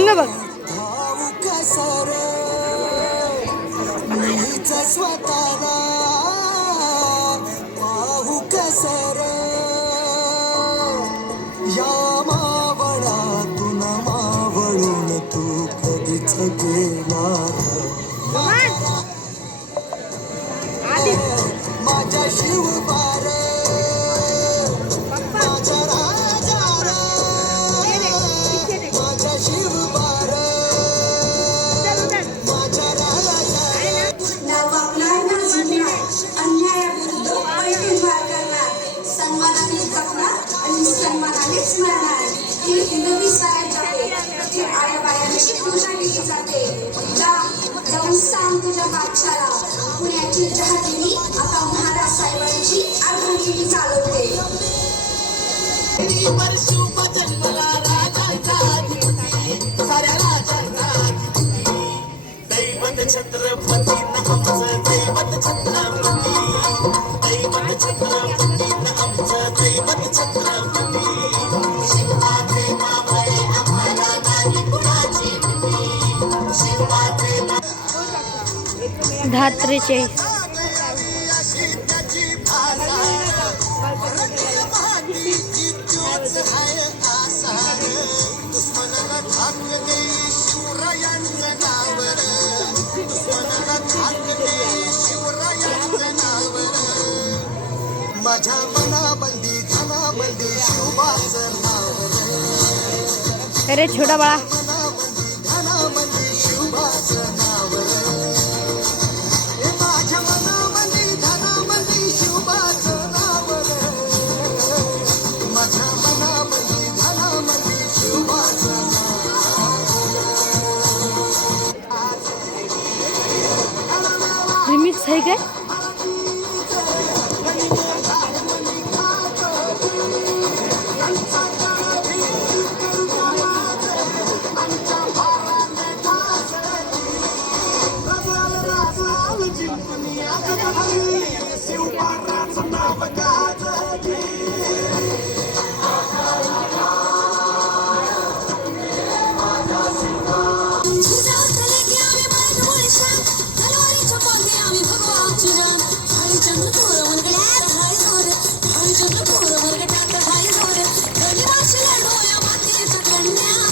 अंग बघ स्वतःला पाहू कसर या मावळातून मावळून तू कधीच गेला माझ्या शिवबार माझ्या राजार माझ्या शिवबार माझ्या अन्यायाविरुद्ध पैठण वार करणार सन्मानाने जगणार आणि सन्मानानेच मरणार ही नवी स्वराज्य आहे. इथे आयाबायांची पूजा केली जाते. जाऊन सांग तुझ्या बादशाला पुण्याची जहागिरी आता महाराज साहेबांची अर्धगिरी चालवते. छत्रपती आमचं दैवत छत्रपती दैवत छत्रपती आमचं दैवत छत्रपती शिवाचे नाव आहे आम्हाला नाही कुणाची भीती शिवाचे धात्रीचे माझ्या मनामंदी धनामंदी शिवबाचं नाव अरे छोटा बाळा मनामंदी धनामंदी शिवबाचं नाव माझ्या मनामंदी धनामंदी शिवबाचं नाव माझ्या मनामंदी धनामंदी शिवबाचं रिमिक्स आहे काय चंद्रपूर वर्ग टाक ढाई जोर गली वाशीला डोया मातीचा कन्या